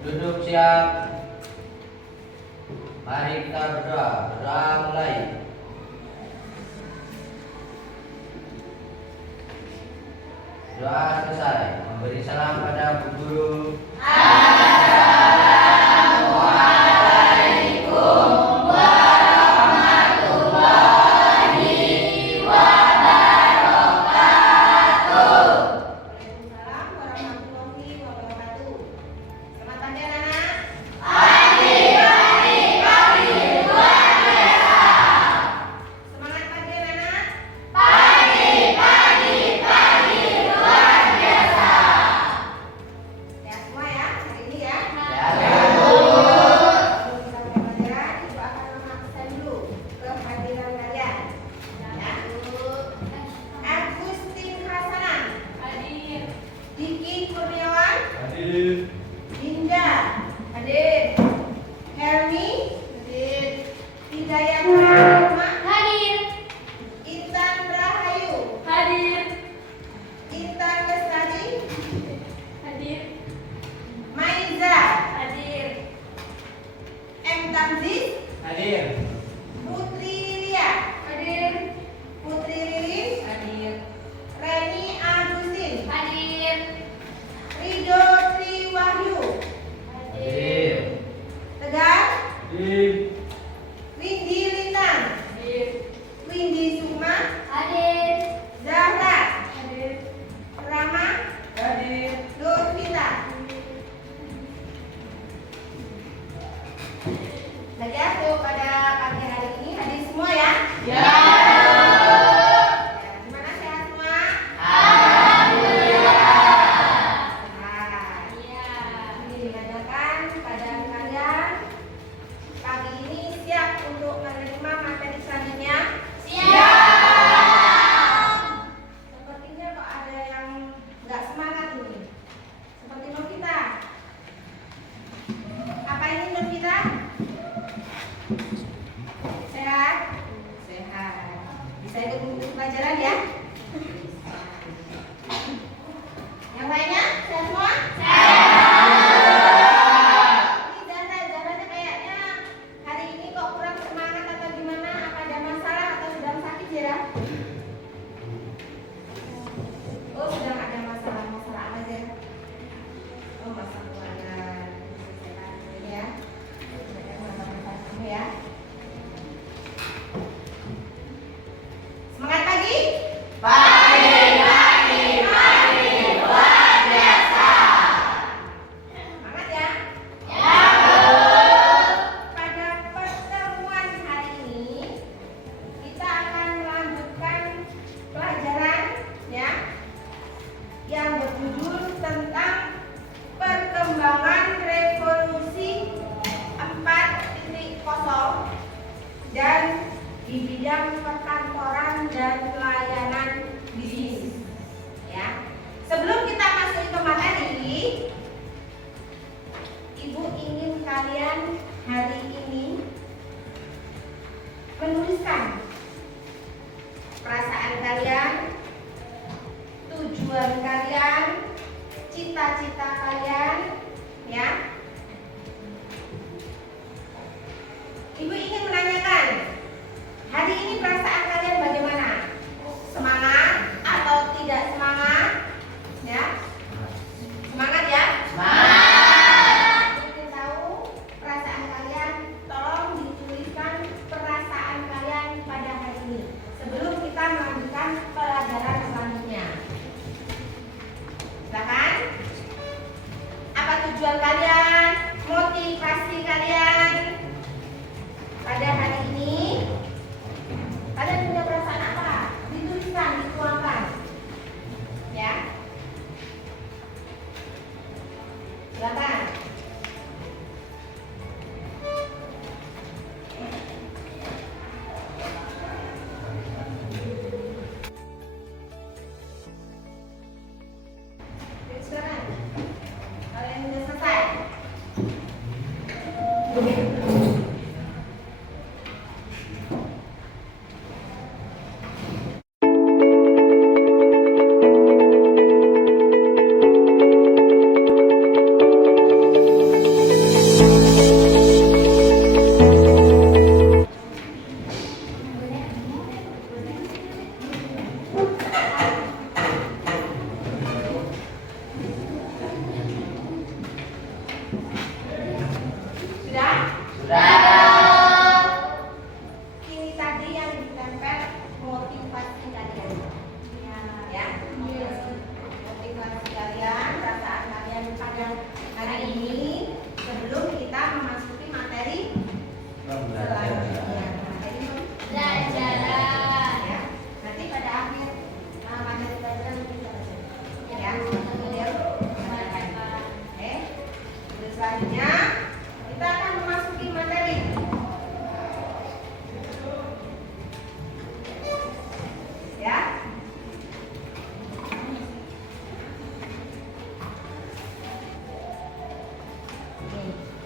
Duduk siap. Mari kita berdoa. Berdoa mulai. Doa selesai. Memberi salam pada Bu Guru. Menuliskan perasaan kalian, tujuan kalian, cita-cita kalian, ya. Ibu ingin menanyakan, hari ini perasaan kalian bagaimana? Semangat atau tidak semangat? Ya, semangat ya. Semangat. Ingin tahu perasaan kalian? Tolong dituliskan perasaan kalian pada hari ini sebelum kita melanjutkan pelajaran selanjutnya. Silakan. Apa tujuan kalian? Motivasi kalian pada hari ini? Kalian punya perasaan apa? Dituliskan, dituangkan. Ya. Silakan. Silakan. Kalian sudah selesai. Sudah? Sudah. Ini tadi yang ditempel motivasi kalian. Ya. Motivasi kalian, perasaan kalian pada hari ini sebelum kita memasuki materi selanjutnya. Materi pembelajaran. Ya. Nanti pada akhir materi pelajaran kita ya. Kemudian oke. Terus selanjutnya kita akan memasuki materi. Ya.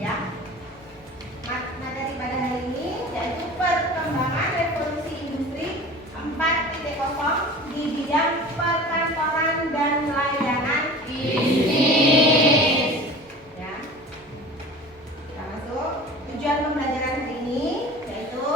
Ya. Materi pada hari ini yaitu perkembangan revolusi industri 4.0 di bidang perkantoran dan layanan bisnis. Ya. Kita masuk. Tujuan pembelajaran hari ini yaitu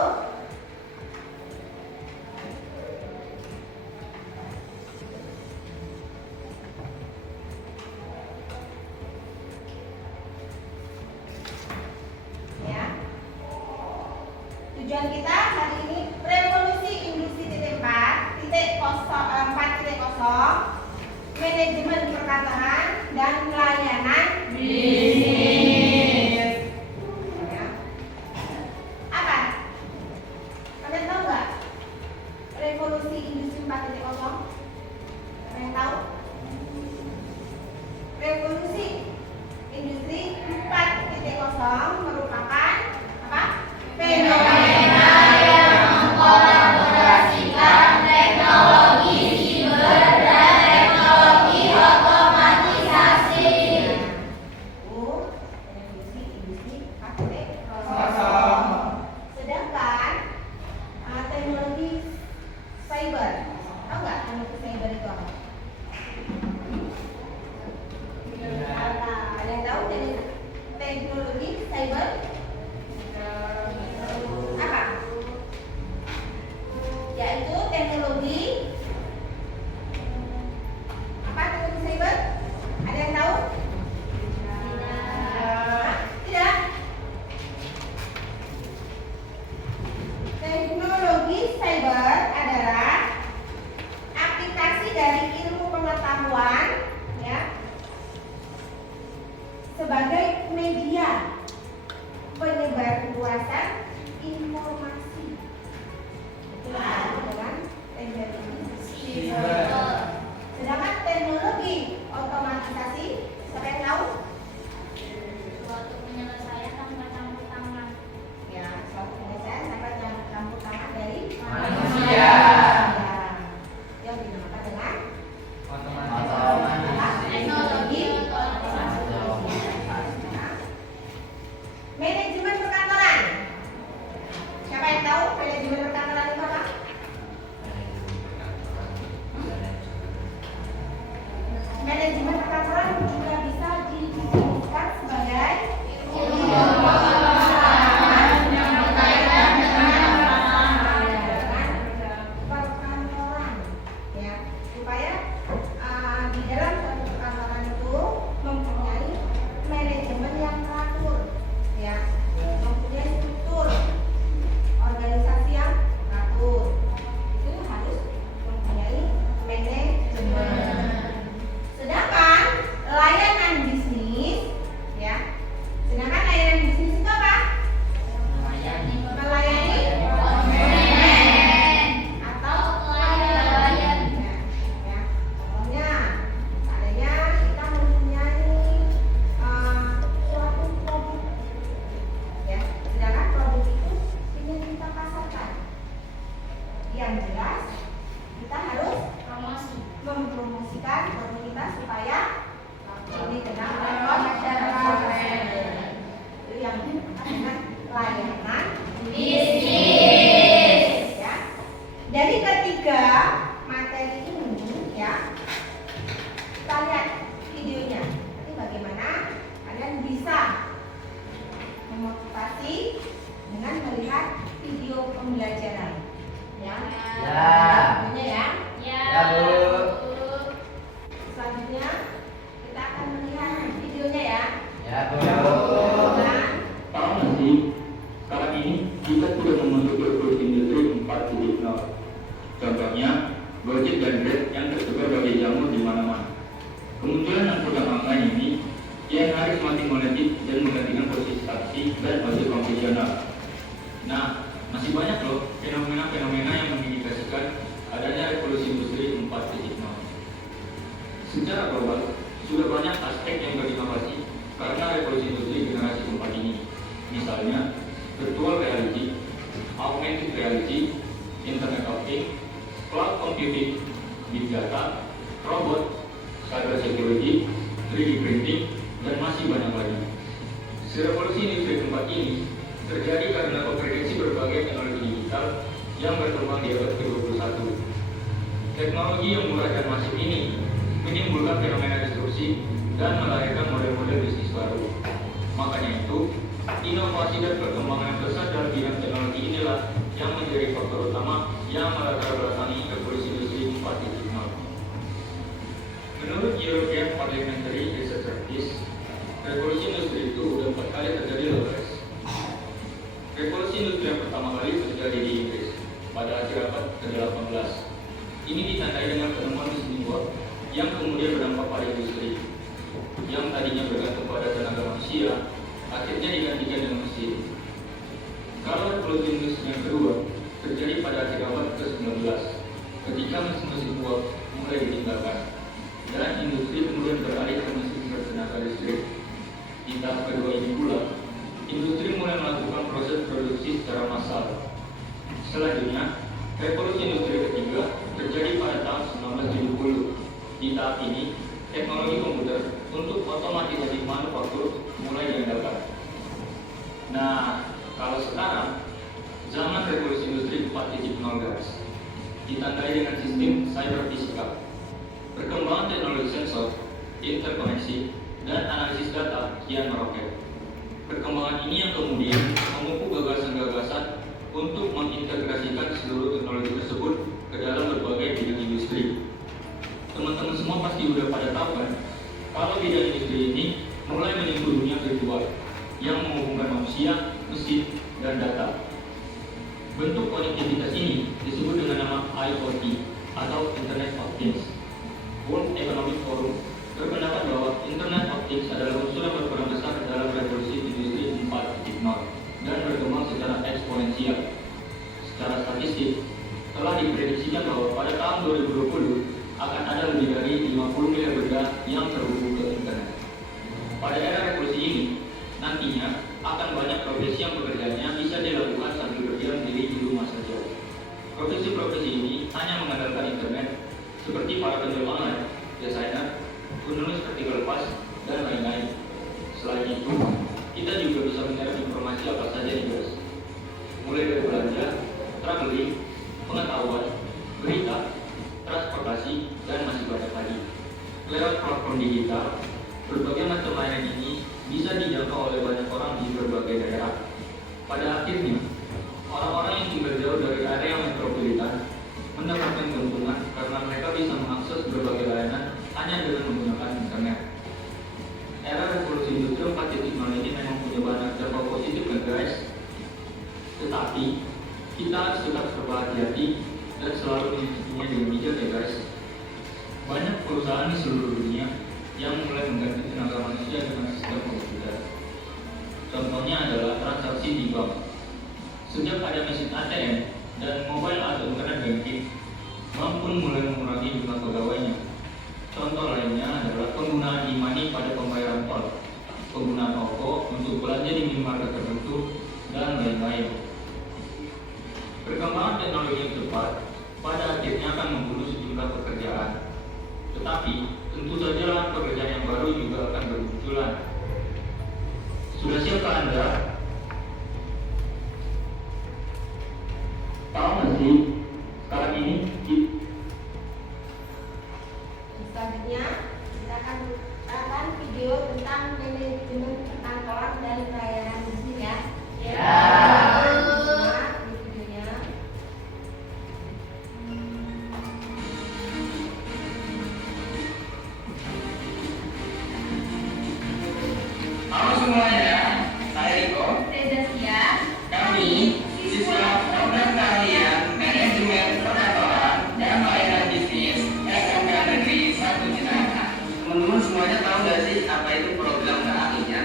ya. Tujuan kita hari ini revolusi industri 4.0 manajemen perkantoran dan layanan bisnis. Ya. Apa? Kalian tahu nggak? Revolusi industri 4.0? Kalian tahu? Revolusi industri 4.0 merupakan apa? Fenomena yang mengkolaborasikan teknologi siber dan teknologi otomatisasi. Revolusi industri 4.0. Sedangkan teknologi cyber, tahu nggak teknologi cyber itu apa? Ada yang tahu teknologi cyber? Apa? Yaitu teknologi apa? Teknologi cyber? Ada yang tahu? Tidak. Teknologi cyber adalah aplikasi dari ilmu pengetahuan ya sebagai media penyebarluasan informasi. Itu dengan teknologi cyber. Sedangkan teknologi otomatisasi, siapa yang tahu? Suatu penyelesaian tanpa campur tangan. Ya, suatu penyelesaian tanpa campur tangan dari Manusia. Ya, yang dinamakan dengan teknologi otomatisasi. Manajemen perkantoran. Siapa yang tahu manajemen perkantoran itu apa? Manajemen perkantoran juga bisa didefinisikan sebagai ilmu pengetahuan yang berkaitan dengan perkantoran, ya, supaya di dalam suatu perkantoran itu mempunyai manajemen yang teratur, ya, mempunyai struktur organisasi yang teratur. Itu harus mempunyai manajemen. Sedangkan layanan bisnis, ya, sedangkan layanan bisnis itu apa? Melayani konsumen atau klien. Ya, contohnya, seandainya kita mempunyai suatu produk, ya, sedangkan produk itu ingin kita pasarkan. Yang jelas, kita harus mempromosikan produk kita supaya ini dikenal oleh masyarakat. Itu yang dengan layanan bisnis. Ya. Dari ketiga materi ini, ya, kita lihat videonya. Nanti bagaimana kalian bisa memotivasi dengan melihat video pembelajaran. Ya. Videonya ya. Ya, Bu. Selanjutnya kita akan melihat videonya ya. Ya, Bu. semakin melejit dan menggantikan posisi taksi dan ojek konvensional. Nah, masih banyak loh fenomena-fenomena yang mengindikasikan adanya revolusi industri 4.0. Secara global, sudah banyak aspek yang berinovasi karena revolusi industri generasi keempat ini. Misalnya, virtual reality, augmented reality, internet of things, cloud computing, big data, robot, cyber security, 3D printing, dan masih banyak lagi. Revolusi industri keempat ini terjadi karena konvergensi berbagai teknologi digital yang berkembang di abad ke-21. Teknologi yang murah dan masif ini menimbulkan fenomena disrupsi dan melahirkan model-model bisnis baru. Makanya itu, inovasi dan perkembangan yang besar dalam bidang teknologi inilah yang menjadi faktor utama yang melatar belakangi revolusi industri 4.0. Menurut European Parliamentary Research Service, revolusi industri itu sudah 4 kali terjadi loh guys. Revolusi industri yang pertama kali terjadi di Inggris pada akhir abad ke-18. Ini ditandai dengan penemuan mesin uap yang kemudian berdampak pada industri yang tadinya bergantung pada tenaga manusia, akhirnya digantikan dengan mesin. Kalau revolusi industri yang kedua terjadi pada akhir abad ke-19 ketika mesin-mesin uap mulai ditinggalkan dan industri kemudian beralih ke mesin bertenaga listrik. Di tahap kedua ini pula, industri mulai melakukan proses produksi secara massal. Selanjutnya, revolusi industri ketiga terjadi pada tahun 1970. Di tahap ini, teknologi komputer untuk otomatisasi manufaktur mulai diandalkan. Nah, kalau sekarang, zaman revolusi industri 4.0 guys, ditandai dengan sistem cyber physical. Perkembangan teknologi sensor, interkoneksi, dan analisis data kian meroket. Perkembangan ini yang kemudian memupuk gagasan-gagasan untuk mengintegrasikan seluruh teknologi tersebut ke dalam berbagai bidang industri. Teman-teman semua pasti udah pada tahu kan, kalau bidang industri ini mulai menyentuh dunia virtual yang menghubungkan manusia, mesin, dan data. Bentuk konektivitas ini disebut dengan nama IoT atau Internet of Things. World Economic Forum berpendapat bahwa Internet of Things adalah unsur yang berperan besar dalam revolusi industri 4.0 dan berkembang secara eksponensial. Secara statistik, telah diprediksikan bahwa pada tahun 2020 akan ada lebih dari 50 miliar benda yang terhubung ke internet. Pada era revolusi ini, nantinya akan banyak profesi yang pekerjaannya bisa dilakukan sambil berdiam diri di rumah saja. Profesi-profesi ini hanya mengandalkan internet, seperti para penjual online, desainer, penulis artikel lepas, dan lain-lain. Selain itu, kita juga bisa menyerap informasi apa saja nih guys. Mulai dari belanja, traveling, pengetahuan, berita, transportasi, dan masih banyak lagi. Lewat platform digital, berbagai macam layanan ini bisa dijangkau oleh banyak orang di berbagai daerah. Pada akhirnya, orang-orang yang tinggal jauh dari area metropolitan mendapatkan keuntungan karena mereka bisa mengakses berbagai layanan hanya dengan menggunakan internet. Era revolusi industri 4.0 ini memang punya banyak dampak positif kan guys. Tetapi, kita harus tetap berhati-hati dan selalu menyikapinya dengan bijak ya guys. Banyak perusahaan di seluruh dunia yang mulai mengganti tenaga manusia dengan sistem komputer. Contohnya adalah transaksi di bank. Sejak ada mesin ATM dan mobile atau internet banking, bank pun mulai mengurangi jumlah pegawainya. Contoh lainnya adalah penggunaan e-money pada pembayaran tol, penggunaan OVO untuk belanja di minimarket tertentu, dan lain-lain. Perkembangan teknologi yang cepat pada akhirnya akan membunuh sejumlah pekerjaan. Tetapi, tentu saja lahan pekerjaan yang baru juga akan bermunculan. Sudah siapkah Anda? Tahu nggak sih, sekarang ini Selanjutnya, kita akan video tentang manajemen perkantoran dan pelayanan mesin ya. Ya. Semua di videonya. Halo semuanya, saya Riko. Rezasia, Kami siswa program keahlian manajemen perkantoran dan pelayanan bisnis SMK Negeri 1 Cilacap. Teman-teman semuanya tahu nggak sih apa itu program keahlian?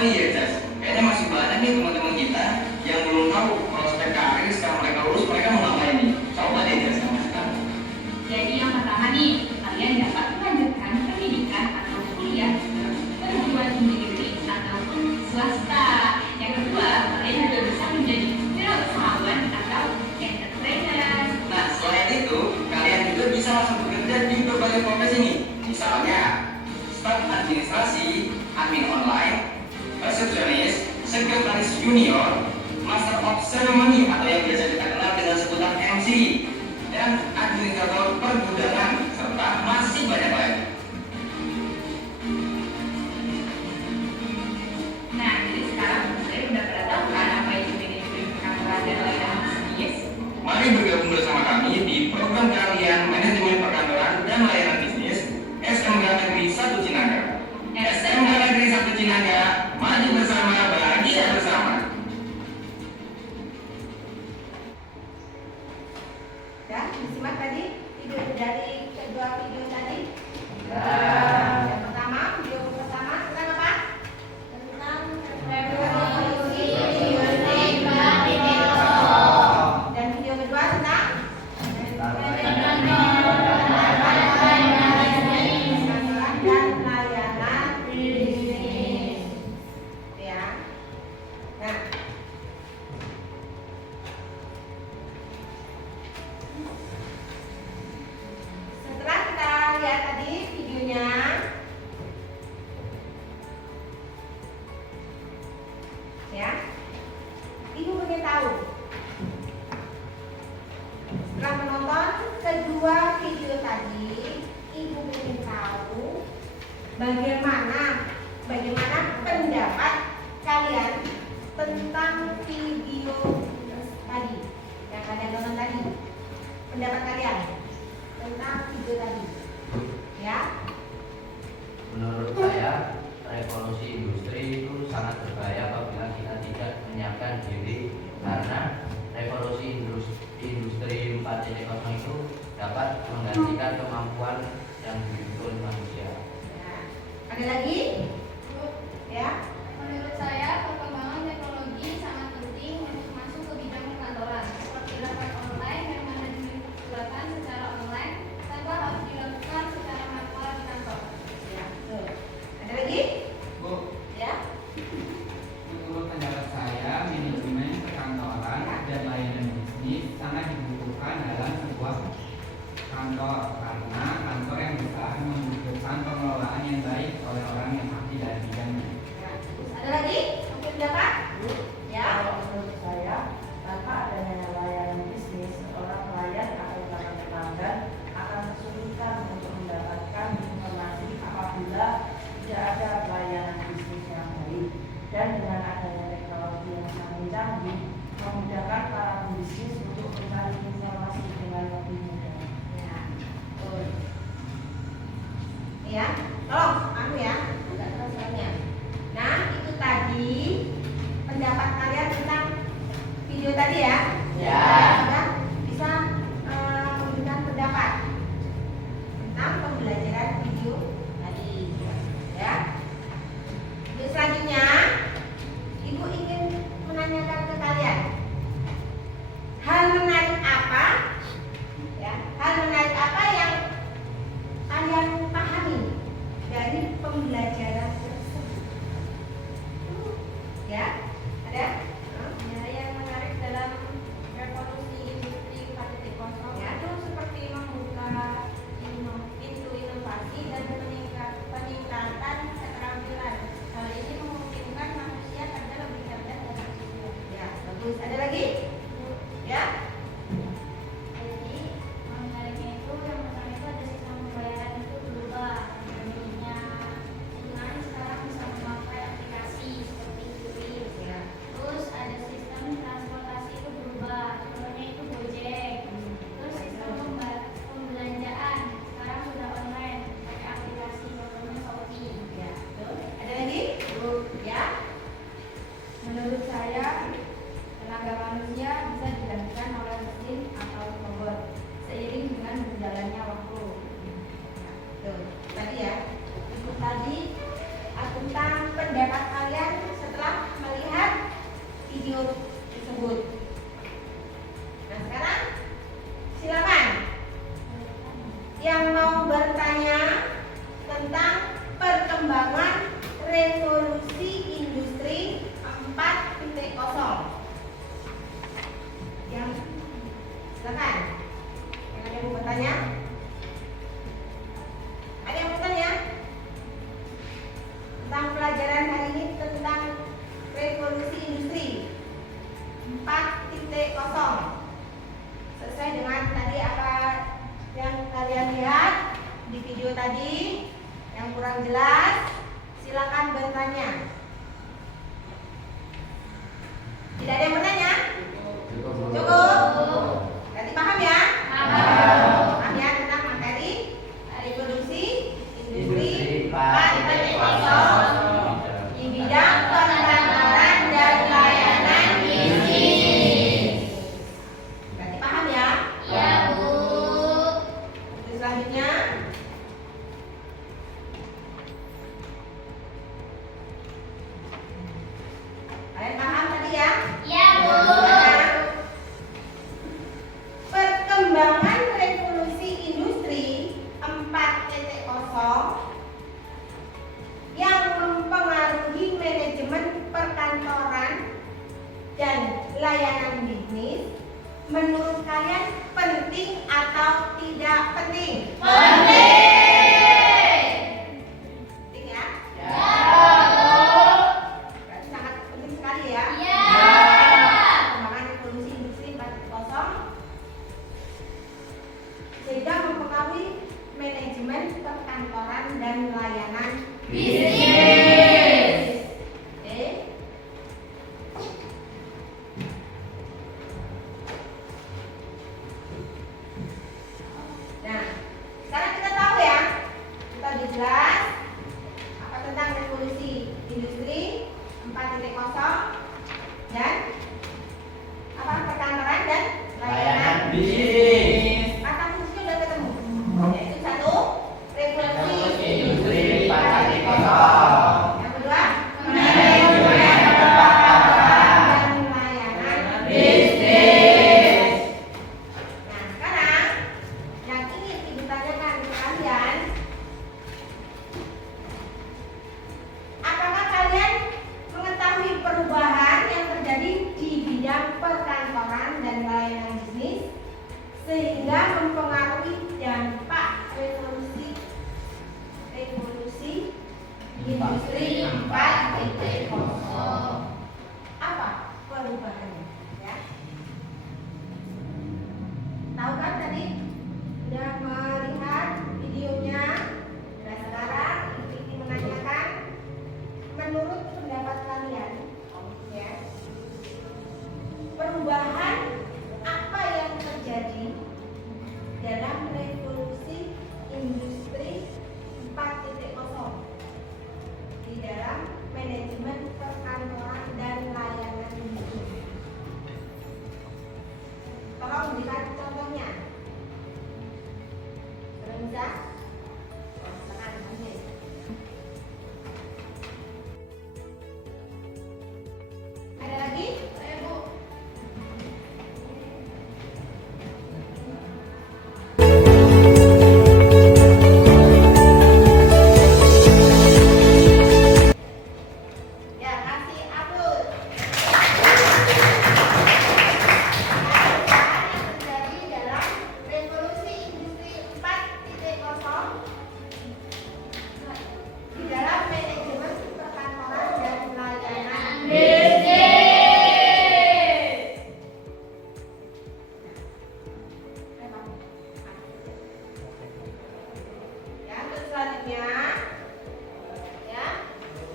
Oh iya, Cas. Kayaknya masih banyak nih teman-teman kita yang belum tahu prospek karir setelah mereka lulus mereka mau ngapain nih. Coba deh, Cas, sama sekarang. Jadi yang pertama nih, kalian dapat melanjutkan pendidikan atau kuliah ke perguruan tinggi ataupun swasta. Yang kedua, kalian juga bisa menjadi wirausahawan atau entrepreneur. Nah, selain itu, kalian juga bisa langsung bekerja di berbagai profesi nih. Misalnya, staf administrasi, admin online, resepsionis, sekretaris junior, master of ceremony atau yang biasa kita kenal dengan sebutan MC, dan administrator pergudangan, serta masih banyak lain. Nah, jadi sekarang saya udah pada tahu kan apa itu manajemen perkantoran dan layanan bisnis. Mari bergabung bersama kami di program kalian Manajemen Perkantoran dan Layanan Bisnis SMK Negeri 1 Cinangga. SMK Negeri 1 Cinangga, maju bersama, bahagia bersama. Ya, disimak tadi video dari kedua video tadi. Ya. Yang pertama, video pertama tentang apa? Tentang Revolusi industri 4.0. Dan video kedua tentang perkantoran dan layanan bisnis. Ya. Nah, setelah kita lihat tadi videonya, ya, ibu pengen tahu. Setelah menonton kedua video tadi, ibu pengen tahu bagaimana pendapat kalian tentang video tadi yang kalian tonton tadi. Pendapat kalian tentang video tadi, ya? Menurut saya, revolusi industri itu sangat berbahaya apabila kita tidak menyiapkan diri, karena revolusi industri 4.0 itu dapat menggantikan kemampuan yang dimiliki oleh manusia. Ya. Ada lagi? Ya? Menurut saya, perkembangan teknologi sangat penting untuk masuk ke bidang perkantoran, seperti rapat online dan manajemen kegiatan secara online tanpa harus dilakukan secara manual di kantor. Ya, betul. Ada lagi? Bu, Ya? menurut pendapat saya, manajemen perkantoran dan layanan bisnis sangat dibutuhkan dalam sebuah kantor karena kantor yang besar membutuhkan pengelolaan yang baik oleh orang yang ahli dalam bidangnya. Ya. Ada lagi? Mungkin pendapat? Ya? Kalau menurut saya, tanpa adanya layanan bisnis, seorang klien atau para pelanggan akan kesulitan untuk mendapatkan informasi apabila tidak ada layanan bisnis yang baik. Dan dengan adanya teknologi yang sangat canggih, memudahkan para pembisnis untuk mencari informasi dengan lebih mudah. Ya. Betul. Ya? Tolong, ya? Agak translate-nya. Nah, itu tadi pendapat kalian tentang video tadi ya? Ya. Sudah bisa memberikan pendapat tentang pembelajaran video tadi. Ya. Video selanjutnya, ibu ingin menanyakan ke kalian hal menarik apa, ya? Hal menarik apa yang kalian pahami dari pembelajaran tersebut? Ya, ada? Ya, yang menarik dalam revolusi jelas apa tentang revolusi industri 4.0 dan apa perkantoran dan layanan bisnis. kata kuncinya udah ketemu, yaitu satu revolusi Industri 4.0. yang kedua manajemen perkantoran dan layanan bisnis. Nah sekarang yang ingin ibu tanyakan ke kalian, apakah kalian mengetahui perubahan yang terjadi di bidang perkantoran dan layanan bisnis sehingga mempengaruhi dampak revolusi industri 4.0? Apa perubahannya? Ya. Tahu kan tadi sudah melihat videonya. Nah sekarang ini menanyakan, menurut pendapat kalian, ya, perubahan apa yang terjadi dalam revolusi industri 4.0 di dalam manajemen perkantoran dan layanan bisnis? Tolong berikan contohnya. Bisa? Silakan, Amin. Ada lagi? Saya Bu. Ya, kasih Abdul. Perubahan yang terjadi dalam revolusi industri 4.0 di dalam manajemen perkantoran dan layanan bisnis. Ya, terus selanjutnya, ya,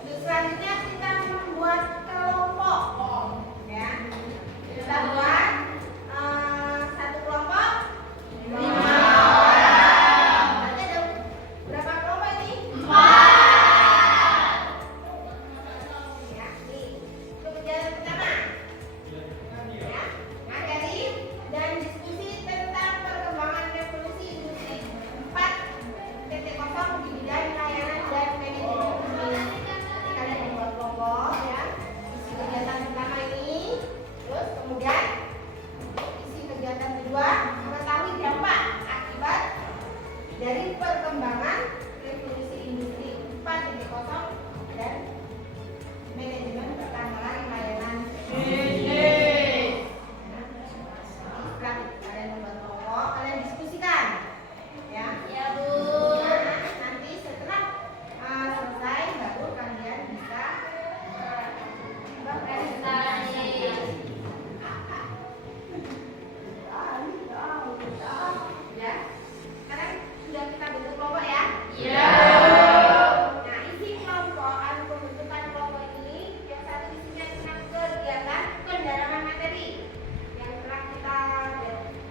terus selanjutnya kita membuat kelompok, ya. Kita buat satu kelompok 5 orang. Berarti ada berapa kelompok ini? 4. Ya, nih. Itu kegiatan pertama. Ya, materi dan diskusi tentang perkembangan revolusi industri 4.0 di bidang layanan dan manajemen bisnis. Nanti kalian membuat kelompok, ya. Isi kegiatan pertama ini, terus kemudian isi kegiatan kedua, mengetahui dampak akibat dari perkembangan revolusi industri 4.0 dan manajemen perkantoran layanan bisnis. Setelah kalian membuat kelompok, kalian diskusikan, ya. Ya Bu. Nah, nanti setelah selesai baru kalian bisa Presentasi. ya. Sekarang sudah kita bentuk kelompok ya. Ya. Nah, isi kelompok atau pembentukan kelompok ini yang satu isinya tentang kegiatan pendalaman materi yang telah kita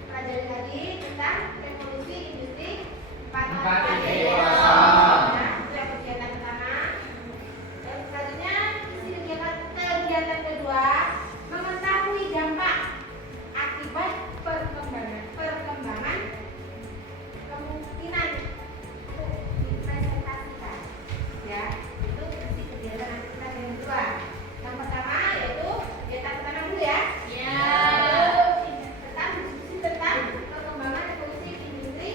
pelajari tadi tentang revolusi industri 4.0. Ya, itu yang kegiatan pertama. Dan selanjutnya isi kegiatan kedua, mengetahui dampak akibat perkembangan kemungkinan untuk dipresentasikan. Ya, itu isi kegiatan kita yang kedua. Yang pertama yaitu kegiatan pertama dulu ya. Ya. Tentang diskusi tentang perkembangan revolusi industri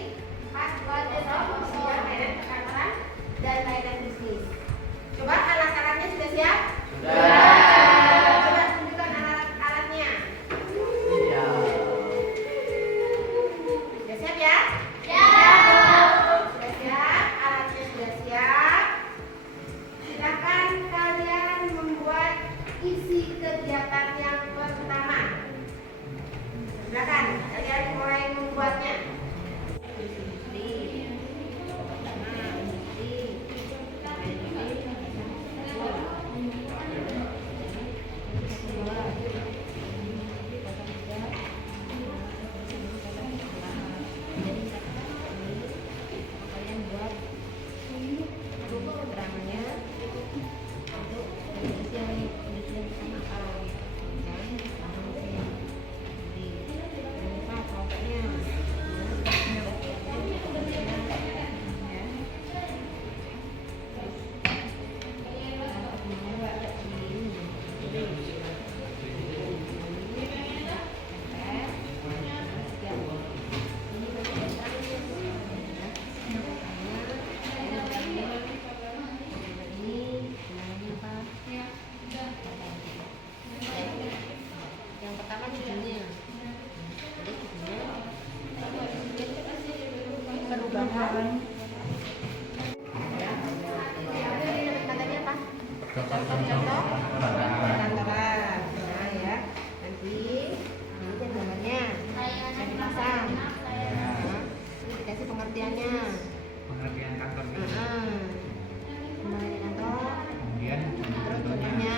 4.0 di bidang layanan perkantoran dan layanan bisnis. Coba alat-alatnya sudah siap? Coba tunjukkan alat-alatnya. Iya. Sudah siap ya? Ya. Sudah siap, alatnya sudah siap. Silakan kalian membuat isi kegiatan yang pertama. Silakan kalian mulai membuatnya. Industri. contoh-contoh kantoran. Nah ya, nanti ini kan gambarnya bisa dipasang. Nah, ini dikasih pengertiannya. Pengertian kantor ini. Kembali kantor. Kemudian Terus contohnya.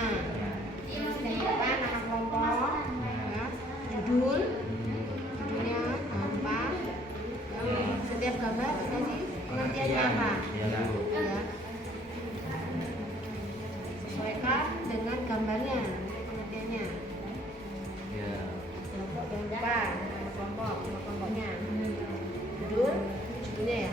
Terus yang depan nama kelompok. Ya. Judulnya apa? Setiap gambar dikasih pengertiannya apa? Ya, Bu. Ya. Sesuaikan dengan gambarnya, pengertiannya. Ya. Jangan lupa nama kelompok, nama kelompoknya. Judulnya ya.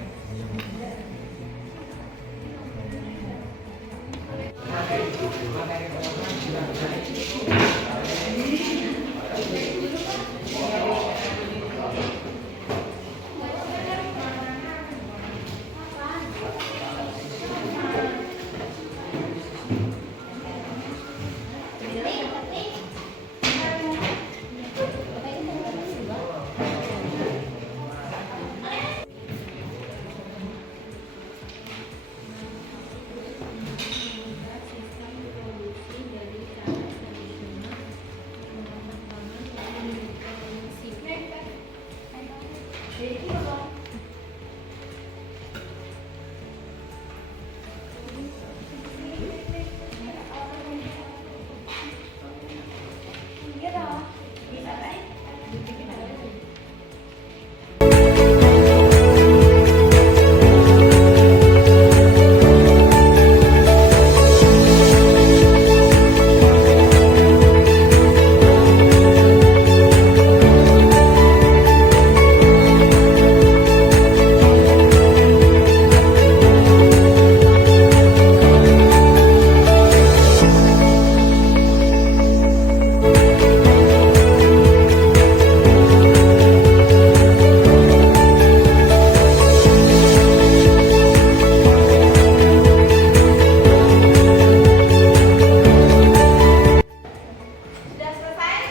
Sudah selesai?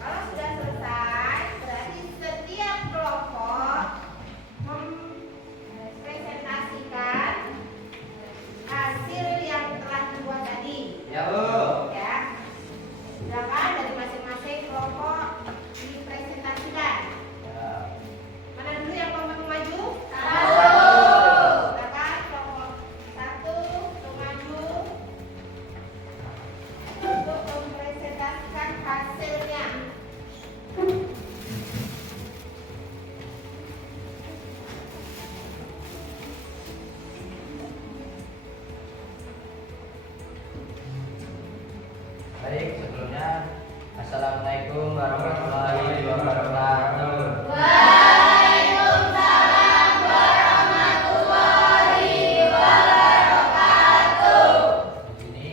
Kalau sudah selesai, berarti setiap kelompok mempresentasikan hasil yang telah dibuat tadi. Ya, Bu. Ya. Silakan dari masing-masing kelompok dipresentasikan. Ya. Mana dulu yang kelompok maju? Silakan kelompok 1 untuk maju untuk mempresentasikan hasilnya. Baik, sebelumnya Assalamualaikum warahmatullahi wabarakatuh. Di sini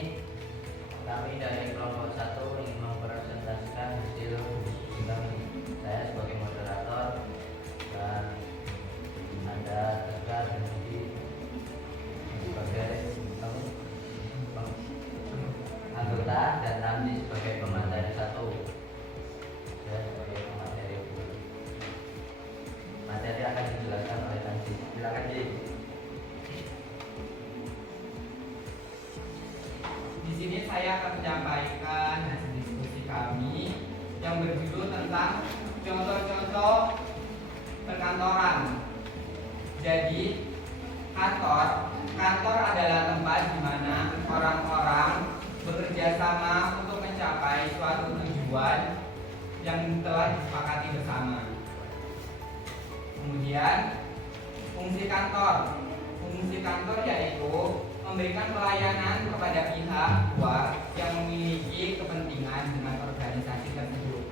kami dari kelompok 1 ingin mempresentasikan hasil diskusi kami. Saya sebagai moderator dan Anda Tegar dan Budi sebagai anggota dan Ramzi sebagai pemateri 1. Saya sebagai pemateri 2. Materi akan dijelaskan oleh Ramzi. Silakan, Ji. Di sini saya akan menyampaikan hasil diskusi kami yang berjudul tentang contoh-contoh perkantoran. Jadi, kantor adalah tempat di mana orang-orang bekerja sama untuk mencapai suatu tujuan yang telah disepakati bersama. Kemudian, fungsi kantor yaitu memberikan pelayanan kepada pihak luar yang memiliki kepentingan dengan organisasi tersebut.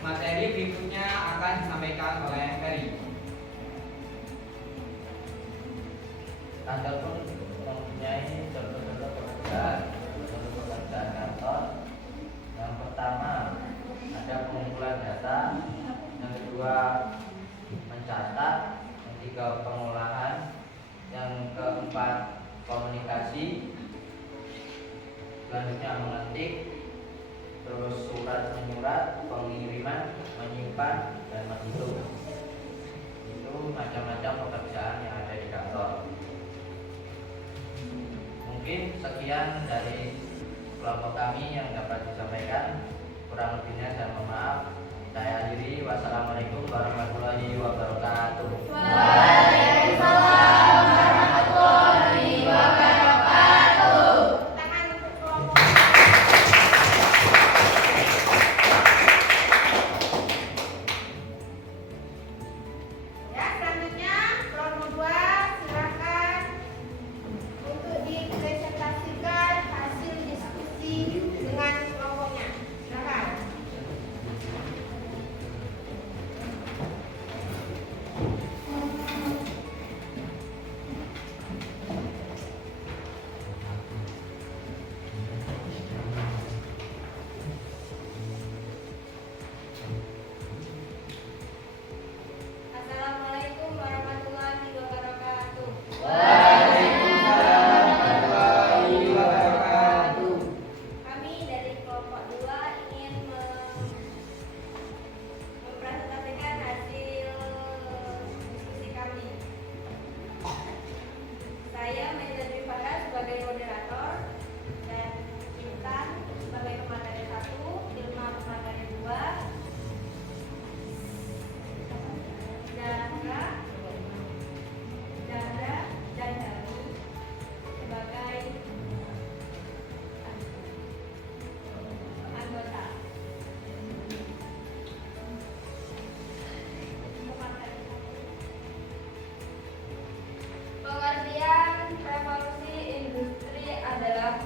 Materi berikutnya akan disampaikan oleh Ferry. Kantor pun mempunyai contoh-contoh pekerjaan kantor. Yang pertama ada pengumpulan data, yang kedua mencatat, yang ketiga pengolahan, yang keempat komunikasi, selanjutnya mengetik, terus surat menyurat, pengiriman, menyimpan, dan menghitung. Itu macam-macam sekian dari kelompok kami yang dapat disampaikan. Kurang lebihnya saya mohon maaf. Saya akhiri. Wassalamualaikum warahmatullahi wabarakatuh. Waalaikumsalam warahmatullahi wabarakatuh. Tangan untuk kelompok. Ya, selanjutnya kelompok 2 silakan untuk dipresentasikan hasil diskusi dengan kelompoknya. Silakan. Assalamualaikum warahmatullahi wabarakatuh. Kami dari kelompok 2 ingin mempresentasikan hasil diskusi kami. Saya Manajer Rifana sebagai moderator dan Intan sebagai pemateri 1, Ilma pemateri 2, Dara dan Dani sebagai anggota. Pengertian revolusi industri adalah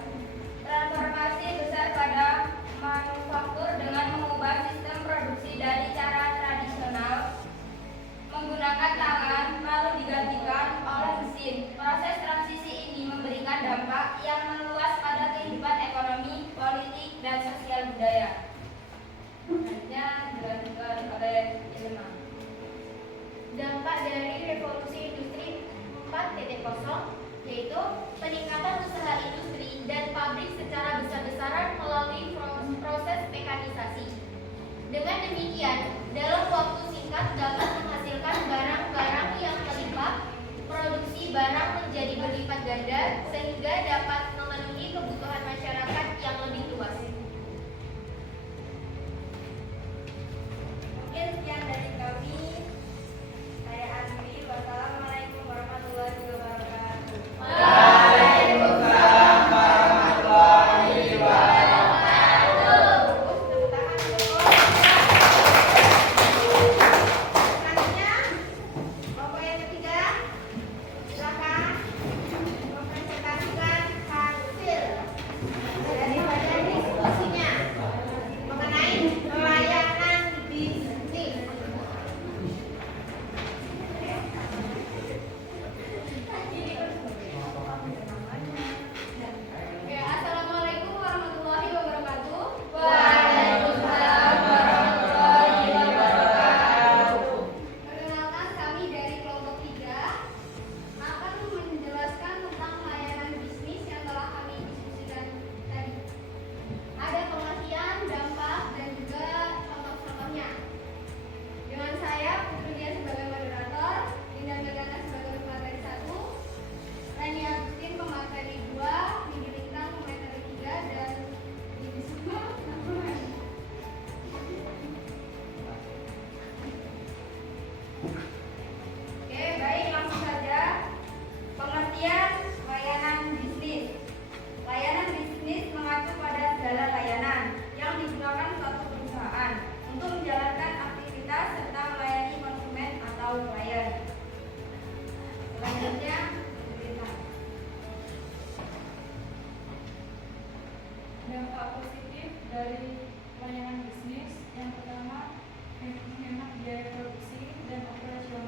transformasi besar pada manufaktur dengan mengubah sistem produksi dari cara tradisional menggunakan tangan lalu digantikan oleh mesin. Proses transisi ini memberikan dampak yang meluas pada kehidupan ekonomi, politik, dan sosial budaya. Selanjutnya dilanjutkan oleh Ilma. Dampak dari revolusi industri 4.0 yaitu peningkatan usaha industri dan pabrik secara besar-besaran melalui proses mekanisasi. Dengan demikian, dalam waktu singkat dapat menghasilkan barang-barang yang melimpah, produksi barang menjadi berlipat ganda sehingga dapat memenuhi kebutuhan masyarakat yang lebih luas. Mungkin sekian dari kami. Saya akhiri. Wassalamualaikum warahmatullahi wabarakatuh. Waalaikumsalam warahmatullahi wabarakatuh. Tepuk tangan dulu. Selanjutnya kelompok yang ketiga, silakan mempresentasikan hasil daripada diskusinya mengenai pelayanan bisnis. Oke, Assalamualaikum warahmatullahi wabarakatuh. Waalaikumsalam warahmatullahi wabarakatuh. Perkenalkan, kami dari kelompok 3 akan menjelaskan tentang layanan bisnis yang telah kami diskusikan tadi. Ada pengertian, dampak, dan juga contoh-contohnya. Dengan saya, Putri Dian sebagai moderator, Dinda Megana sebagai pemateri 1, Rani Agustin pemateri 2, Nindi Lintang pemateri 3, dan Nindi Sukma pemateri 4. Oke, baik, langsung saja. Pengertian layanan bisnis. Layanan bisnis mengacu pada segala layanan yang digunakan suatu perusahaan untuk menjalankan aktivitas serta melayani konsumen atau klien. Selanjutnya, Lintang. Dampak positif dari layanan bisnis yang pertama, menghemat biaya produksi dan operasional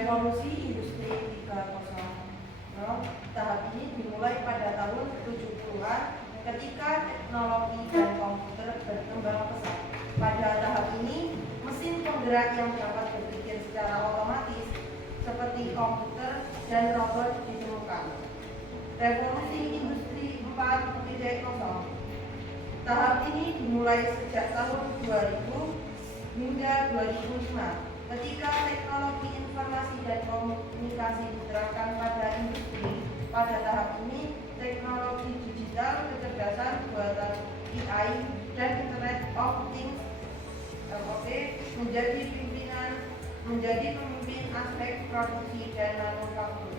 Revolusi Industri 4.0. Tahap ini dimulai pada tahun 70-an ketika teknologi dan komputer berkembang pesat. Pada tahap ini, mesin penggerak yang dapat berpikir secara otomatis seperti komputer dan robot ditemukan. Revolusi Industri 4.0. Tahap ini dimulai sejak tahun 2000 hingga 2005 ketika teknologi informasi dan komunikasi diterapkan pada industri. Pada tahap ini, teknologi digital, kecerdasan buatan AI, dan Internet of Things (IoT) menjadi pemimpin aspek produksi dan manufaktur.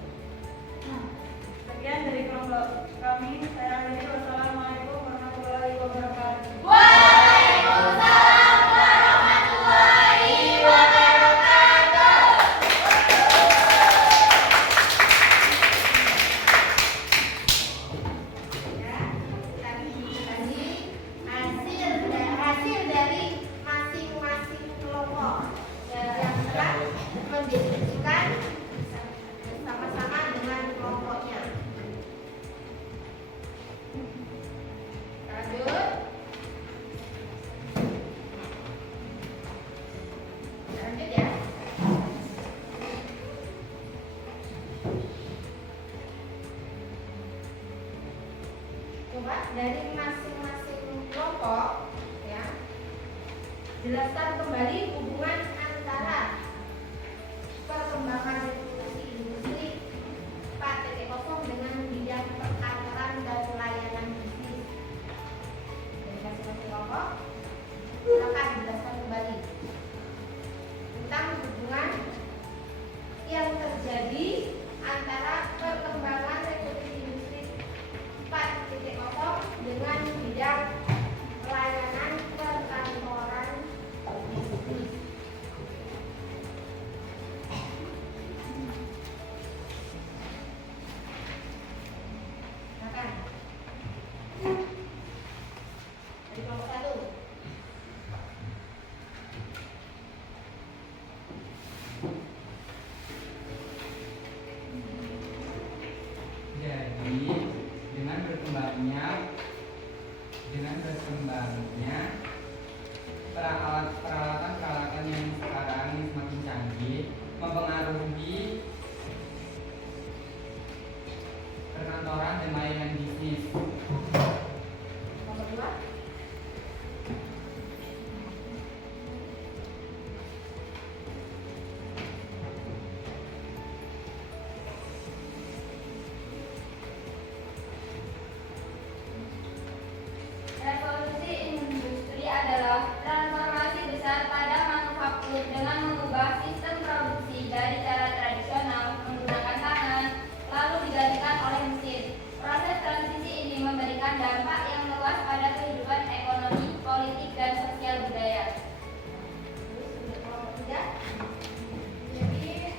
Sekian dari kelompok kami. Saya akhiri. Wassalamualaikum warahmatullahi wabarakatuh. Waalaikumsalam warahmatullahi wabarakatuh. Ya, tadi hasil dari masing-masing kelompok yang telah mendiskusikan bersama-sama dengan kelompoknya. Lanjut. Lanjut ya. Coba dari masing-masing kelompok ya, jelaskan kembali hubungan antara perkembangan revolusi industri 4.0 dengan bidang perkantoran dan layanan bisnis. Dari masing-masing kelompok, silakan jelaskan kembali tentang hubungan yang terjadi antara perkembangan revolusi industri 4.0 dengan bidang pelayanan perkantoran bisnis. Silakan. Dari kelompok 1. Jadi dengan berkembangnya peralatan yang sekarang ini semakin canggih mempengaruhi perkantoran dan layanan bisnis. Nomor 2. Revolusi industri adalah transformasi besar pada manufaktur dengan mengubah sistem produksi dari cara tradisional menggunakan tangan lalu digantikan oleh mesin. Proses transisi ini memberikan dampak yang luas pada kehidupan ekonomi, politik, dan sosial budaya. Terus untuk kelompok 3. Jadi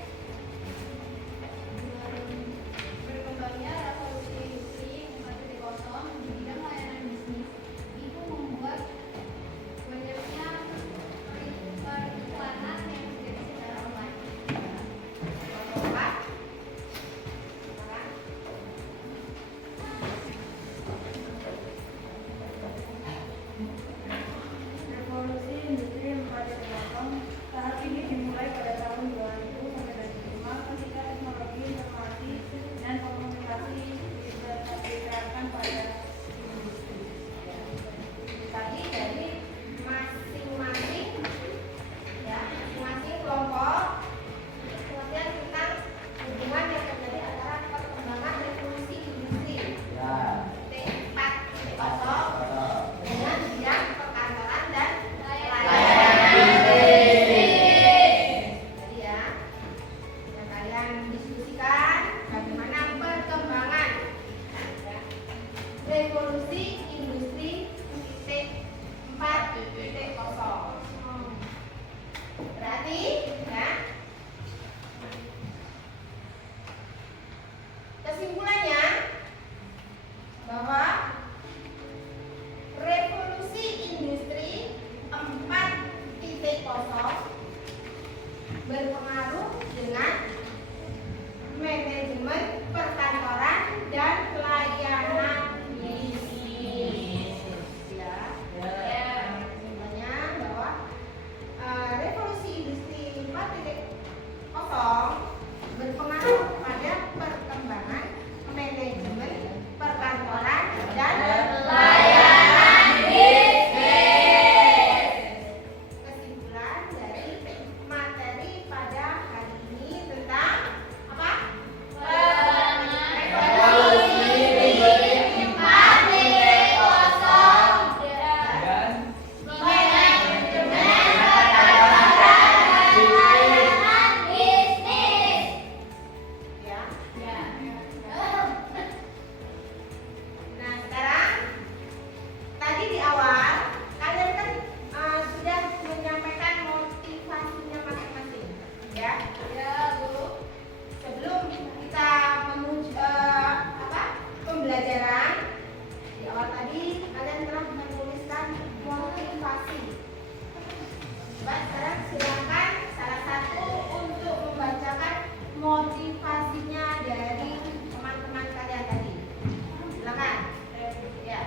berkembangnya revolusi industri 4.0 di bidang layanan bisnis itu membuat banyaknya periklanan yang terjadi secara online. Kelompok 4. Silakan. Revolusi Industri 4.0. Tahap ini dimulai pada tahun 2000 sampai 2005 ketika teknologi informasi dan komunikasi diterapkan pada industri. Tadi dari masing-masing ya, masing-masing kelompok kemudian tentang hubungan yang terjadi antara perkembangan revolusi industri Ya. 4.0 dengan bidang perkantoran dan Layanan bisnis. Jadi ya, yang kalian diskusikan bagaimana perkembangan ya, revolusi industri 4.0. Berarti ya, kesimpulannya bahwa revolusi industri 4.0 berpengaruh dengan Ya, Bu. Sebelum kita menuju pembelajaran, di awal tadi kalian telah menuliskan motivasi. Coba sekarang silakan salah satu untuk membacakan motivasinya dari teman-teman kalian tadi. Silakan. Ya.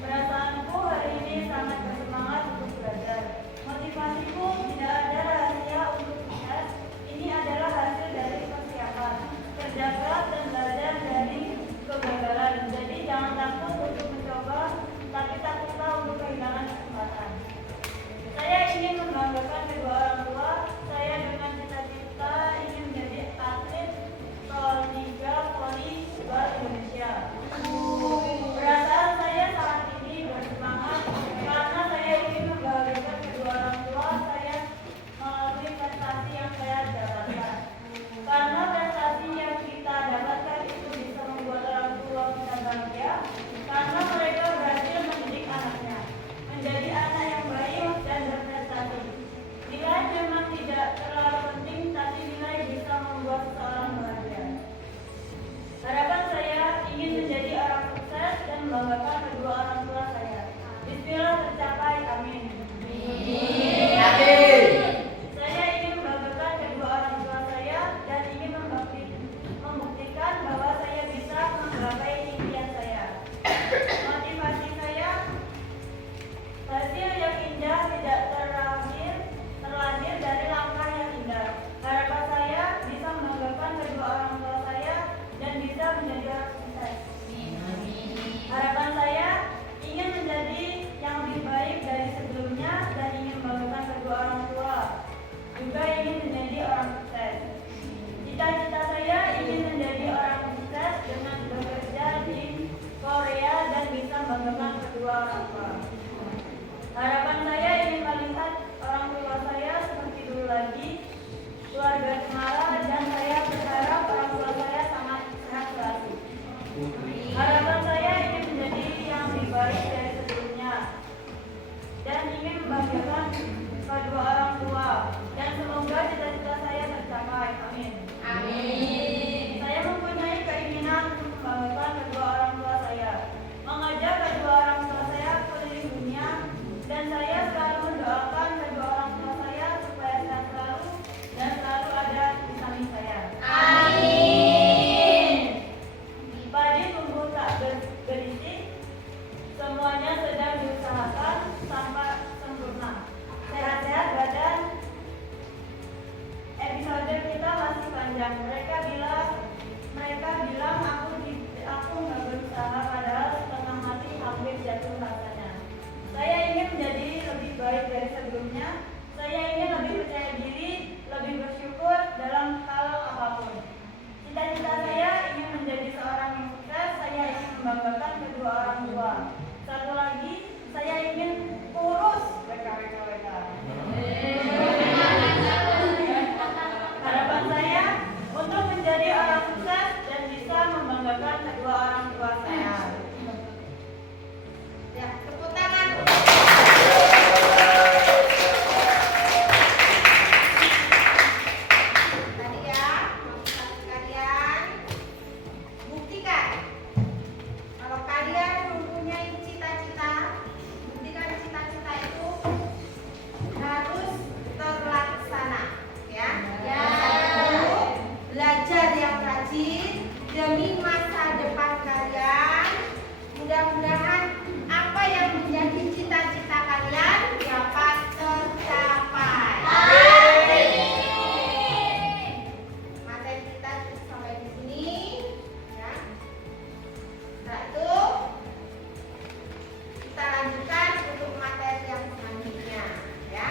Perasaanku hari ini sangat bersemangat untuk belajar. Motivasiku tidak ada rahasia untuk sukses. Ini adalah hasil dari persiapan, kerja keras dan belajar dari kegagalan. Jadi jangan takut untuk mencoba, tapi takutlah untuk kehilangan kesempatan. Saya ingin membanggakan kedua orang tua saya dengan cita-cita ingin menjadi atlet Proliga Voli Bal Indonesia. Perasaan saya saat ini bersemangat karena saya ingin membahagiakan kedua orang tua saya melalui prestasi yang saya dapatkan. Karena prestasi yang kita dapatkan itu bisa membuat orang tua kita bahagia, karena mereka berhasil mendidik anaknya menjadi anak yang baik dan berprestasi. Nilai memang tidak terlalu penting, tapi nilai bisa membuat seseorang bahagia. Harapan saya ingin menjadi orang sukses dan membanggakan kedua orang tua saya. Bismillah tercapai, amin. Saya ingin membanggakan kedua orang tua saya dan ingin membuktikan bahwa saya bisa menggapai impian saya. Motivasi saya, hasil yang indah tidak terlahir dari langkah yang indah. Harapan saya bisa membanggakan kedua orang tua saya dan bisa menjadi orang sukses. Harapan saya ingin menjadi yang lebih baik dari sebelumnya dan ingin membanggakan kedua orang tua. Juga ingin menjadi orang sukses. Cita-cita saya ingin menjadi orang sukses dengan bekerja di Korea dan bisa membanggakan kedua orang tua. Harapan saya ingin melihat orang tua saya seperti dulu lagi, keluarga cemara, dan saya berharap orang tua saya sangat sehat selalu. Harapan saya ingin menjadi yang lebih baik dari sebelumnya dan ingin membahagiakan kedua orang tua, dan semoga cita-cita saya tercapai. Amin. Saya mempunyai keinginan untuk membanggakan kedua orang tua saya, mengajak kedua orang tua saya keliling dunia, dan saya selalu mendoakan kedua orang tua saya supaya sehat selalu dan selalu ada di samping saya. Padi tumbuh tak berisi, semuanya sedang diusahakan sampai sempurna. Sehat-sehat badan. Episode kita masih panjang. Mereka bilang aku nggak berusaha, padahal setengah mati hampir jatuh rasanya. Saya ingin menjadi lebih baik dari sebelumnya. Saya ingin lebih percaya diri, lebih bersyukur dalam hal apapun. Cita-cita saya ingin menjadi seorang yang sukses. Saya ingin membanggakan kedua orang tua. Satu lagi, saya ingin kurus. Harapan saya untuk menjadi orang sukses dan bisa membanggakan kedua orang tua saya. Ya, tepuk tangan. Tadi ya, motivasi kalian buktikan. Kalau kalian mempunyai cita-cita, buktikan cita-cita itu harus terlaksana, ya. Satu, belajar yang rajin demi masa depan kalian. Mudah-mudahan apa yang menjadi cita-cita kalian dapat tercapai. Materi kita cukup sampai di sini, ya. Setelah itu kita lanjutkan untuk materi yang selanjutnya, ya.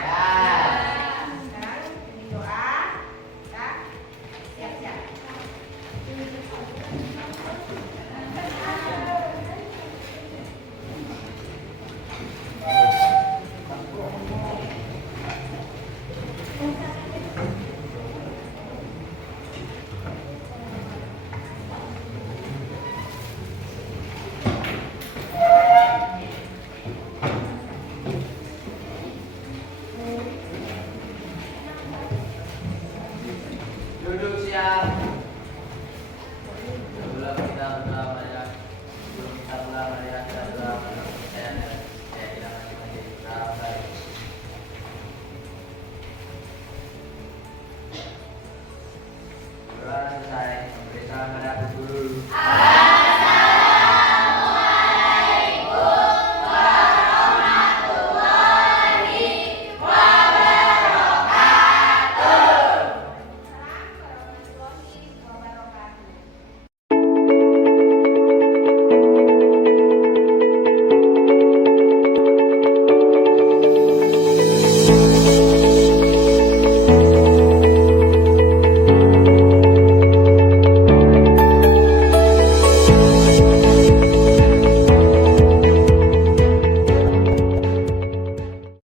Sekarang ini doa, ya. Siap-siap. berdoa pada sebelum kita pulang, marilah kita berdoa pada kepercayaan dan keyakinan masing-masing. Kita baik. Berdoa selesai, memberikan pada guru.